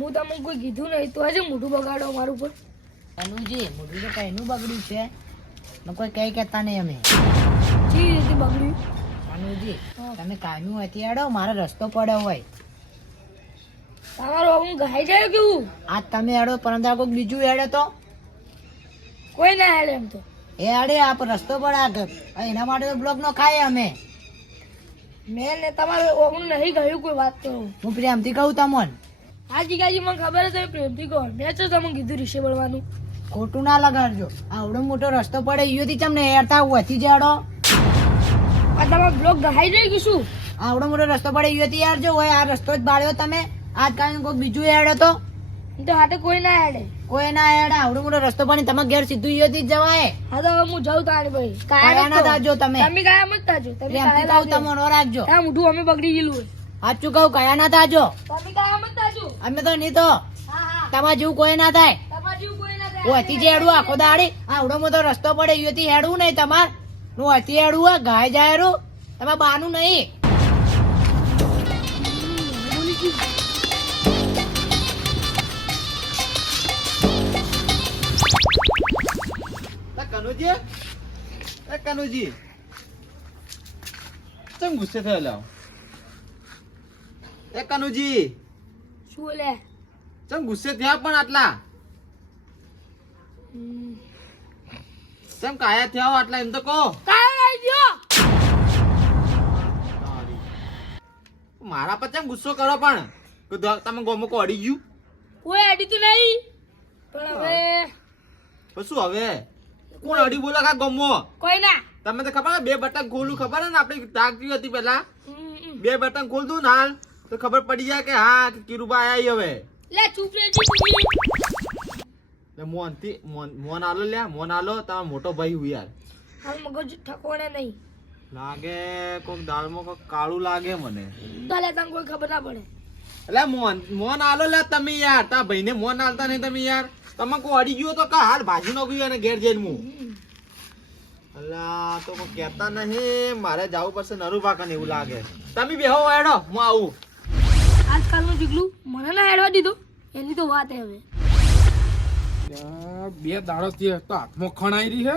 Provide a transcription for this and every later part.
હું તમને કોઈ કીધું નહીં તો આજે મોઢું બગાડો મારું પર. અનુજી મોઢું તો કઈનું બગડ્યું છે ને કોઈ કઈ કહેતા નહીં અમે. જે રીતે બગડ્યું અનુજી તમે કાયનું હતી આડો મારો રસ્તો પડ્યો હોય તમારું હું ગાઈ જાય કેવું આજ તમે આડો પરંતુ કોઈક બીજું હેડે તો કોઈ ના હેડે એમ તો એ આડે આપ રસ્તો પડે આગળ એના માટે તો બ્લોક નો ખાય અમે. મેં ને તમારે ઓગણ નહીં કહ્યું કોઈ વાત તો હું પ્રેમથી કહું તમોન. હા જીગાજી મને ખબર છે તમે પ્રેમથી કહો મેં તો તમને કીધું રીશે બોલવાનું. ખોટું ના લગાડજો આવડો મોટો રસ્તો પડે ઈયોથી તમને હેરતા વધી જાડો. આ તમારો બ્લોક ગહાઈ જાય કે શું? આવડો મોટો રસ્તો પડે ઈયોથી યારજો હોય આ રસ્તો જ બાળ્યો તમે આજ કાંઈ કોઈક બીજું હેડે તો તો હાથે કોઈ ના હેડે કોઈ ના હેડે આવડો મોટો રસ્તો પણ તમે ઘેર સીધું ઈયોથી જ જવાય. હા તો હવે હું જાઉં તાણી ભાઈ કાયા ના થાજો તમે તમે કાયા મત થાજો તમે પ્રેમથી કહું તમોન ઓ રાખજો. હા મોઢું અમે બગડી ગયેલું હોય સાચું કહું કાયા ના થાજો તમે કાયા મત થાજો. અમે તો નહીં તો હા હા તમારા જેવું કોઈ ના થાય. તમાર જેવું કોઈ ના થાય. ઓથી જ હેડવું આખો દાડી આવડો મોટો રસ્તો પડે ઈયોથી હેડવું નહીં તમાર નું ઓથી હેડવું હોય ગાય જાયરું તમે બાનું નહીં. કનુજી એ કનુજી ચમ ગુસ્સે થયેલા એ કનુજી શું લે ચમ ગુસ્સે થયા પણ આટલા ચમ કાયા થયા હો આટલા એમ તો કહો. કાયા લઈ ગયો મારા પર ચમ ગુસ્સો કરો પણ કે તમે ગોમો કો અડી ગયું કોઈ આડી તો નહીં પણ હવે તો શું હવે કોણ અડી બોલો કા ગોમો કોઈ ના તમને તો ખબર બે બટન ખોલું ખબર હે ને આપણી ટાંકી હતી પેલા બે બટન ખોલ દઉં ના તો ખબર પડી જાય કે હા કે કિરુબા આયા હવે લે ચૂપ રહેજી મોન આલો લ્યા મોન આલો તમારો મોટો ભાઈ હું યાર હાલ મગજ ઠકોણે નહીં લાગે કોક દાળમાં કોક કાળું લાગે મને તો લે તને કોઈ ખબર ના પડે એટલે મોન આલો લે તમે યાર તા ભાઈને મોન આલતા નહીં તમે યાર તમે કોઈ અડી ગયો તો કા હાલ ભાજી નો ગયો અને ઘેર જઈને હું અલ્લા તો કોઈ કહેતા નહીં મારે જવું પડશે નરુભા કને એવું લાગે તમે બેહો હેડો હું આવું આજકાલનું જીગલું મને ના હેડવા દીધું એની તો વાત હે હવે બે દાડોથી તો હાથમાં ખણાઈ રહી છે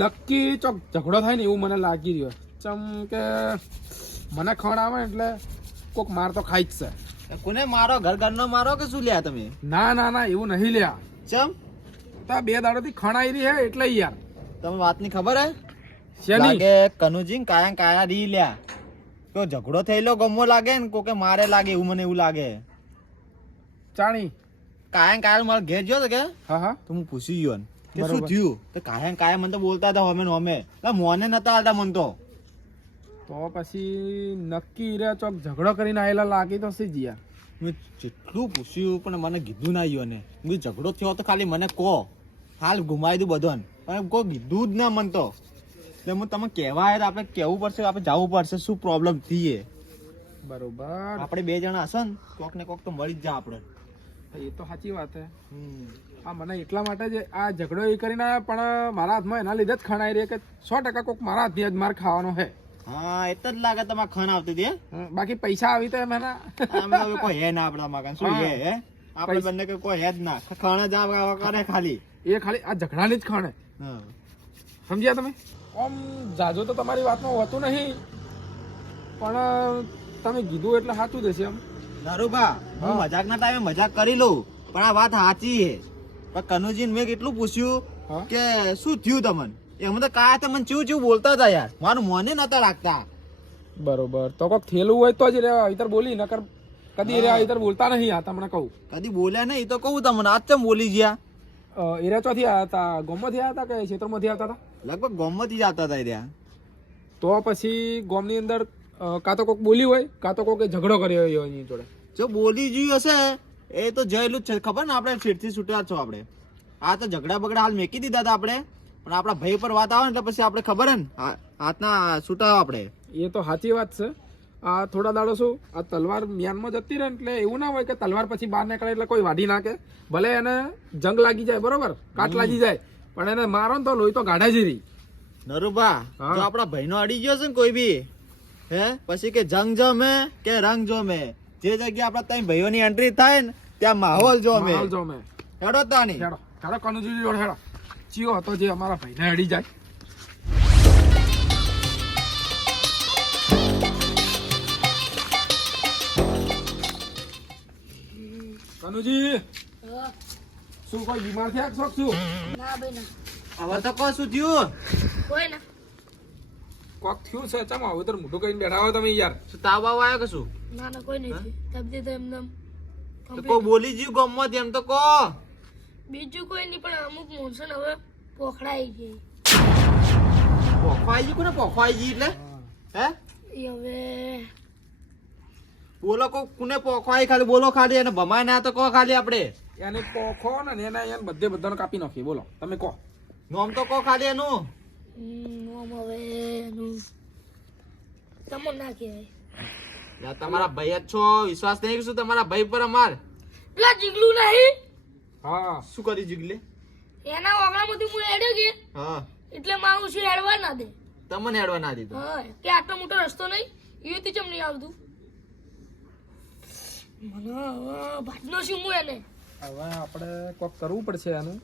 લકી ચોક ઝઘડો થાય ને એવું મને લાગી રહ્યો ચમ કે મને ખણાવે એટલે કોક માર તો ખાઈ જ છે. કોને મારો ઘરનો મારો કે શું લ્યા તમે ના ના ના એવું નહીં લ્યા ચમ તો બે દાડોથી ખણાઈ રહી છે એટલે યાર તમે વાતની ખબર હે શેની? લાગે કનુજી કાયા રી લ્યા તો ઝઘડો થયેલો ગમો લાગે ને કોકે મારે લાગે એવું મને એવું લાગે ચાણી કાયા મારા ઘેર ગયો તો કે હા હા તો હું પૂછી ગયો ને કે શું બરોબર. થયું તો કાયા મને તો બોલતા હતા હમે ને હમે મોને નતા આલતા મન તો તો પછી નક્કી રે ચોક ઝઘડો કરીને આયેલા લાગી તો સી જીયા મેં જેટલું પૂછ્યું પણ મને કીધું ના આવ્યો ને મેં ઝઘડો થયો તો ખાલી મને કહો હાલ ઘુમાવી દઉં બધોને પણ કોઈ કીધું જ ના મન તો એટલે હું તમે કહેવા આવ્યા આપણે કહેવું પડશે આપણે જવું પડશે શું પ્રોબ્લેમ થઈએ બરોબર આપણે બે જણા હશે ને કોક ને કોક તો મળી જ જા આપણે એ તો સાચી વાત હે આ મને એટલા માટે જ આ ઝઘડો એ કરીને આવ્યા પણ મારા હાથમાં એના લીધે જ ખણાઈ રહી કે 100% કોક મારા હાથથી જ માર ખાવાનો હે. હા એટલે જ લાગે તમારે ખણ આવતી હતી બાકી પૈસા આવી તો એમ હે કોઈ હે ના આપણા મકાન શું હે હે આપણે બંને કે કોઈ હે જ ના ખણ જ આવા કરે ખાલી એ ખાલી આ ઝઘડાની જ ખાણે હા સમજ્યા તમે આમ જાજો તો તમારી વાતમાં હોતું નહીં પણ તમે કીધું એટલે સાચું દેશે એમ નરુભા હું મજાકના ટાઈમે મજાક કરી લઉં પણ આ વાત સાચી છે પણ કનુજીને મેં કેટલું પૂછ્યું કે શું થયું તમને એમ તો કાયા તમને ચેવું બોલતા હતા યાર મારું મોને નતા રાખતા બરોબર તો કોક થયેલું હોય તો જ રેવા ઇતર બોલી નકર કદી રેવા ઇતર બોલતા નહીં આ તમને કહું કદી બોલ્યા નહીં તો કહું તમને આજ ચમ બોલી ગયા એરા ચોથી આવ્યા હતા ગોમમાંથી આવ્યા હતા કે ક્ષેત્રમાંથી આવતા હતા લગભગ ગોમમાંથી જ આવતા હતા રહ્યા તો પછી ગોમની અંદર કાં તો કોક બોલી હોય કાં તો કોકે ઝઘડો કર્યો હોય એની જોડે જો બોલી જોયું હશે એ તો જયેલું જ છે ખબર ને આપણે ફીરથી છૂટ્યા છો આપણે આ તો ઝઘડા બગડા હાલ મેકી દીધા હતા આપણે પણ આપણા ભાઈ પર વાત આવે ને એટલે પછી આપણે ખબર ને હાથના છૂટાવ આપણે એ તો સાચી વાત છે આ થોડા દાડો શું આ તલવાર મ્યાનમાં જતી રહે એટલે એવું ના હોય કે તલવાર પછી બહાર નીકળે એટલે કોઈ વાઢી નાખે ભલે એને જંગ લાગી જાય બરોબર કાટ લાગી જાય પણ એને મારો ને તો લોહી તો ગાઢા જ રહી નરુભા જો આપણા ભાઈનો અડી ગયો છે ને કોઈ બી હે પછી કે જંગ જમે કે રંગ જમે જે જગ્યા આપડા ત્રણ ભાઈઓની એન્ટ્રી થાય ને ત્યાં માહોલ જો અમે માહોલ જો અમે હેડો તાની હેડો હેડો કનુજી જોડે હેડો ચિયો હતો જે અમારા ભાઈને હેડી જાય કનુજી હા. શું કોઈ બીમાર થયા કે શોખ શું ના ભાઈ ના હવે તો કહો શું થયું કોઈ ના કોક થયું છે ચમ હવે તો મોઢું કઈને બેઠા હો તમે યાર શું તાવ બાવ આવ્યો કે શું ના ના કોઈ નહીં થયું. તબિયત એમનેમ તો complete. કોઈ બોલી જ્યું ગમત એમ તો કહો બીજું કોઈ નહીં પણ અમુક માણસો ને હવે પોખડાઈ ગઈ પોખવાઈ ગયું કોને પોખવાઈ ગઈ એટલે હે એ હવે બોલો કોને પોખવાઈ ખાલી બોલો ખાલી અને ભમાય ના તો કહો ખાલી આપણે એને કોખો ને એના એને બધે બધાને કાપી નાખી બોલો તમે કહો નોમ તો કહો ખાલી એનું નામ હવે એનું તમને ના કહેવાય. યાર, તમારા ભાઈ જ છો વિશ્વાસ નહીં કે શું તમારા ભાઈ પર અમાર પેલા જીગલું નહીં હા શું કરી જીગલે એના ઓગળામાંથી હું હેડ્યો કે હા એટલે મારું શું હેડવા ના દે. તમને હેડવા ના દીધું હા કે આટલો મોટો રસ્તો નહીં એથી ચમ નહીં આવતું મને હવે ભાજનો શું હું એને હવે આપણે કોક કરવું પડશે આનું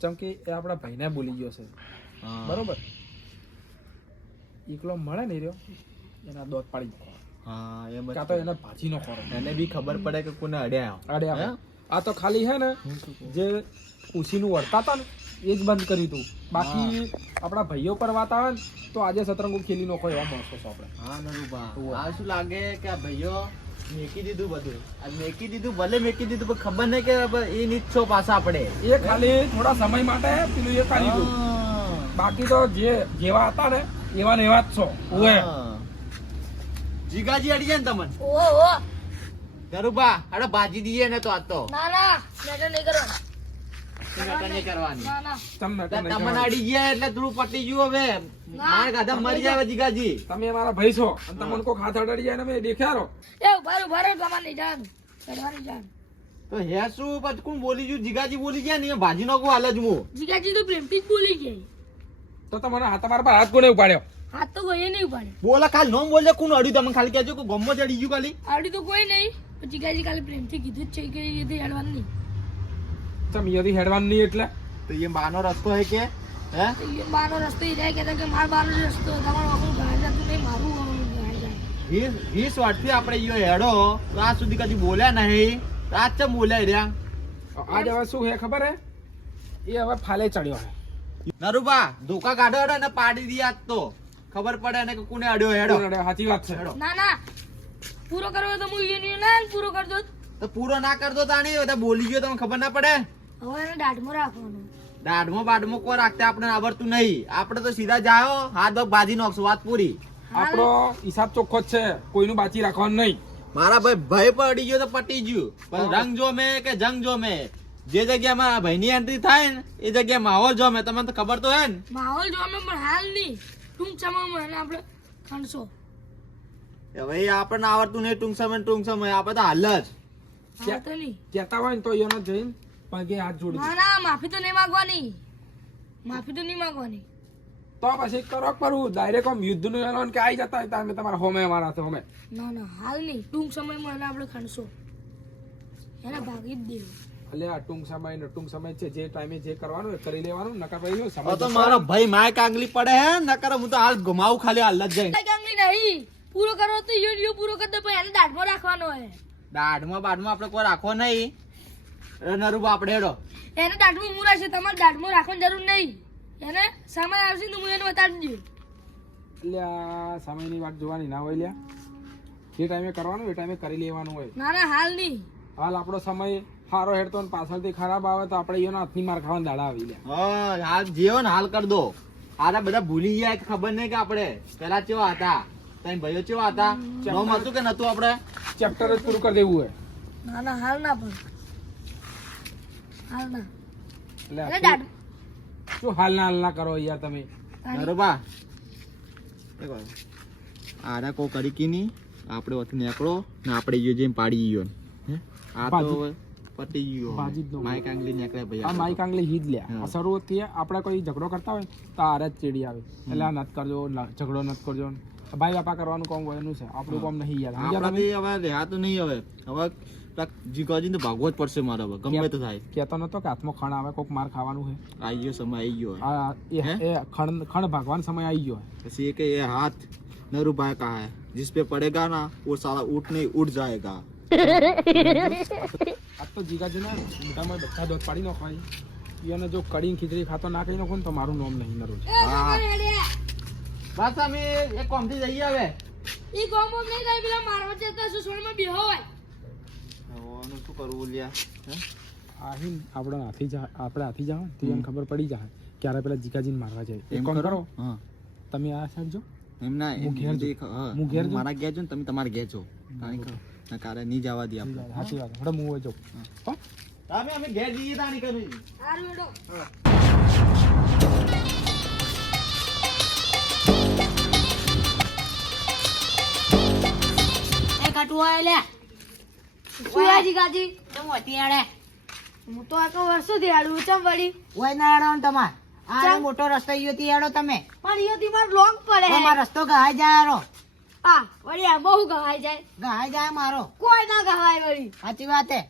ચમ કે એ આપણા ભાઈને બોલી ગયો છે બરોબર એકલો મળે નહીં રહ્યો એના દોત પાડી નાખો હા એમ જ કાં તો એને ભાજી નો ખોરો એને બી ખબર પડે કે કોને અડ્યા અડે હે? આ તો ખાલી હે ને જે ઉછીનું વળતા હતા ને એ જ બંધ કર્યું હતું બાકી આપણા ભાઈઓ પર વાત આવે ને તો આજે સતરંગો ખેલી નો કોઈ એવા માણસો છો આપણે હા નરુબા આ શું લાગે કે આ ભાઈઓ મેકી દીધું બધું આ મેકી દીધું ભલે મેકી દીધું પણ ખબર નહીં કે એ નીચો પાછા આપણે એ ખાલી થોડા સમય માટે પેલું એ કરી દઉં બાકી તો જેવા હતા ને એવા ને એવા જ છો ઓએ જીગાજી અડી જાય ને તમને ઓહો નરુબા અરે ભાજી દઈએ ને તો આ તો ના ના મેટર નહીં કરવાનું મેટર નહીં કરવાની ના ના તમને તો નહીં તમને ખબર. અડી ગયા એટલે થોડું પટી ગયું હવે મારે ગાધા મરી જાય હવે જીગાજી તમે મારા ભાઈ છો અને તમને કોઈ હાથ અડાડી જાય ને મેં દેખ્યા એ ઉભા તમારે નહીં જાણ ચડવાની જાણ તો હે શું પછી કોણ બોલી ગયું જીગાજી બોલી ગયા ને ભાજી નો કો હાલે જ હું જીગાજી તો પ્રેમથી જ બોલી ગઈ તો તમારે તમારા પર હાથ કોને ઉપાડ્યો હાથ તો કોઈ નહીં ઉપાડે બોલા ખાલી નોમ બોલે કોણ અડ્યું તમે ખાલી કહેજો કે ગમો જ અડી ગયું ખાલી આવડી તો કોઈ નહીં પણ જીગાજી ખાલી પ્રેમથી કીધું જ છે કે એથી હેડવાનું નહીં તમે યદી હેડવાનું નહીં એટલે તો એ બાનો રસ્તો હે કે હે તો એ બાનો રસ્તો એ જાય કહેતા કે માર બાનો રસ્તો તમારું આપણું ગાય જતું નહીં મારું ગાય જાય 20 વર્ષથી આપણે ઈયો હેડો તો આજ સુધી કદી બોલ્યા નહીં તો આજ ચમ બોલ્યા રહ્યા આજ હવે શું હે ખબર હે એ હવે ફાલે ચડ્યો હે નરુબા ધોકા કાઢો હેડો ને પાડી દી આજ તો ખબર પડે ને કે કોને અડ્યો હેડો સાચી વાત છે હેડો ના ના પૂરો કરવો હોય તો હું એની ના પૂરો કરી દો તો પૂરો ના કરતો તાણી બધા બોલી ગયો તમને ખબર ના પડે હવે એને દાઢમાં રાખવાનું દાઢમો બાઢમો કો રાખતે આપણે આવડતું નહીં આપણે તો સીધા જાઓ હાથ પગ બાજી નાખશું વાત પૂરી આપણો હિસાબ ચોખ્ખો જ છે કોઈનું બાચી રાખવાનું નહીં મારા ભાઈ પર અડી ગયો તો પટી ગયું પણ રંગ જો મેં કે જંગ જો મેં જે જગ્યામાં ભાઈની એન્ટ્રી થાય ને એ જગ્યાએ માહોલ જો મેં તમને તો ખબર તો હે ને માહોલ જોવામાં પણ હાલ નહીં ટૂંક સમયમાં એને આપણે ખણશો હવે એ આપણને આવડતું નહીં ટૂંક સમય આપણે તો હાલ જ હાલ તો નહીં કહેતા હોય ને તો એનો જઈને પગે હાથ જોડી ના ના માફી તો નહીં માંગવાની માફી તો નહીં માંગવાની તો પછી કરો કરું ડાયરેક્ટ આમ યુદ્ધ નું એલાન કે આવી જતા હોય તમે તમારા હોમે મારા છે હોમે ના ના હાલ નહીં ટૂંક સમયમાં એને આપણે ખણશો એને ભાગી જ દેવું એટલે આ ટૂંક સમય છે જે ટાઈમે જે કરવાનું એ કરી લેવાનું નકર પછી શું સમય તો મારો ભાઈ માય કાંગલી પડે હે નકર હું તો હાલ ઘુમાવું ખાલી હાલ જ જઈને કાંગલી નહીં પૂરો કરવો તો યો પૂરો કરી દે પછી એને દાઢમાં રાખવાનો હોય દાઢમાં બાઢમાં આપણે કોઈ રાખવો નહીં નરુબા આપણે હેડો એને દાઢમાં મૂરા છે તમારે દાઢમાં રાખવાની જરૂર નહીં એને સમય આવશે તો હું એને બતાડી દઉં એટલે આ સમયની વાત જોવાની ના હોય લ્યા જે ટાઈમે કરવાનું એ ટાઈમે કરી લેવાનું હોય ના ના હાલ નહીં હાલ આપણો સમય સારો હેડતો ને પાછળથી ખરાબ આવે તો આપણે એનો હાથની માર ખાવાના દાડા આવી લ્યા હા હાલ જેવો ને હાલ કરી દો આરા બધા ભૂલી ગયા કે ખબર નહીં કે આપણે પેલા કેવા હતા તઈ ભાઈઓ કેવા હતા નોમ હતું કે નતું આપણે ચેપ્ટર જ પૂરું કરી દેવું હોય ના ના હાલ ના પણ હાલ ના એટલે એને દાઢ શું હાલ ના કરો યાર તમે બરોબર આરા કો કરી કી નહીં આપણે વચ્ચે નીકળો ને આપણે ઈયો જઈને પાડી ગયો હે આ તો હવે પટી ગયો બાજી જ નો માઈક આંગલી નીકળે ભાઈ આ માઈક આંગલી હીજ લ્યા આ શરૂઆતથી આપણે કોઈ ઝઘડો કરતા હોય તો આરે જ ચીડી આવે એટલે આ નત કરજો ઝઘડો નત કરજો ભાઈ બાપા કરવાનું કામ હોય એનું છે, આપણું કામ નહીં યાર. સમજ્યા તમે? આપણાથી હવે રહેતું નહીં. હવે પેલા જીગાજીને તો ભાગવો જ પડશે મારે હવે, ગમે તે થાય. કહેતો નતો કે હાથમાં ખણ આવે કોક માર ખાવાનું છે. આવી ગયો સમય, આવી ગયો. આ એ ખણ ભાગવાનો સમય આવી ગયો. પછી એ કે એ હાથ ન रुपए का है, जिस पे पड़ेगा ना वो साला उठ नहीं उठ जाएगा. આજ તો જીગાજી ના મોટામાં બધા દોત પાડી નાખવાય. એને જો કડી ખીચડી ખાતો ના કહી નાખો ને તો મારું નામ નહીં નરું. એ જબર હેડ્યા. બસ અમે એક કોમથી જઈએ હવે. ઈ ગોમો નહીં થાય પેલા મારવા જતા સુસવણમાં બેહો હોય. હવે શું કરવું લ્યા? આહીન આપણે હાથી જાવ ને તો એને ખબર પડી જાય ક્યારે પેલા જીગાજીને મારવા જાય. એક કામ કરો, હા તમે આ સાઈડ જો, એમ ના હું ઘેર જઉં. હું ઘેર જઉં. મારા ઘેર જો ને તમે તમારે ઘેર જો. ના કારે નહીં જવા દે આપણે. સાચી વાત. હડો હું હોય જાઉં. હો? અમે ઘેર જઈએ તાણી કરી. હારું હેડો. એ કટુઆ લે સુયાજી ગાજી તો મોતી આડે હું તો આખો વર્ષોથી હાડું ચમ વળી. ઓય ના આડો ને તમાર આ મોટો રસ્તો ઈયોથી આડો તમે. પણ ઈયોથી માર લોંગ પડે. તમારો રસ્તો ગહાઈ જાય આરો, આ વળી આ બહુ ગહાઈ જાય. ગહાઈ જાય મારો. કોઈ ના ગહાય વળી. સાચી વાત હે.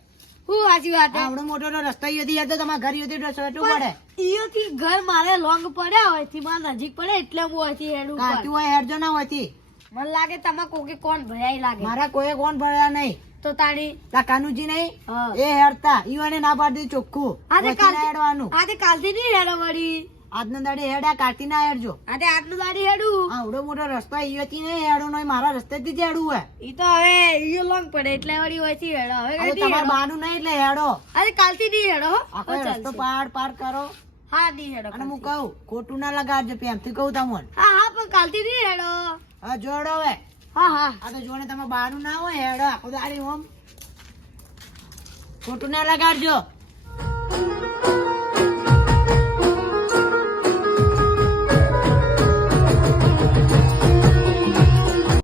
હું સાચી વાત હે. આવડો મોટો તો રસ્તો ઈયોથી આડો, તમારા ઘર ઈયોથી રસ્તો એટલું પડે. ઈયોથી ઘર મારે લોંગ પડ્યા હોય થી માર નજીક પડે એટલે હું અહીંથી હેડું કાચું પર. હોય હેડજો ના હોયથી. મને લાગે તમા કોકે કોણ ભરાઈ લાગે. મારા કોઈ કોણ ભર્યા નહીં. તો તાણી તા કાનુજી નહીં હા. એ હેડતા ઈવાને ના પાડી ચોખ્ખું આજે વચ્ચે ના હેડવાનું. આજે કાલથી નહીં હેડો વળી. આજનો દાડે હેડા કાઢી ના હેડજો. આજે આટલું દાડી હેડું. આવડો મોટો રસ્તો ઈયોથી નહીં હેડું નહીં, મારા રસ્તેથી જ હેડવું હે. ઈ તો હવે ઈયો લોંગ પડે એટલે વળી હોયથી હેડો. હવે અરે કઈ તમારે હેડો. બાનું નહીં એટલે હેડો. આજે કાલથી નહીં હેડો હો. આખો તો રસ્તો ચાલશે. પાડ પાડ કરો. હા નહીં હેડો અને હું કાલથી. કહું ખોટું ના લગાડજો, પ્રેમથી કહું તમને. હા હા પણ કાલથી નહીં હેડો. હા જોડો હવે. હા હા આ તો જોડે તમે બાનું ના હોય હેડો આખો દાડી ઓમ. ખોટું ના લગાડજો.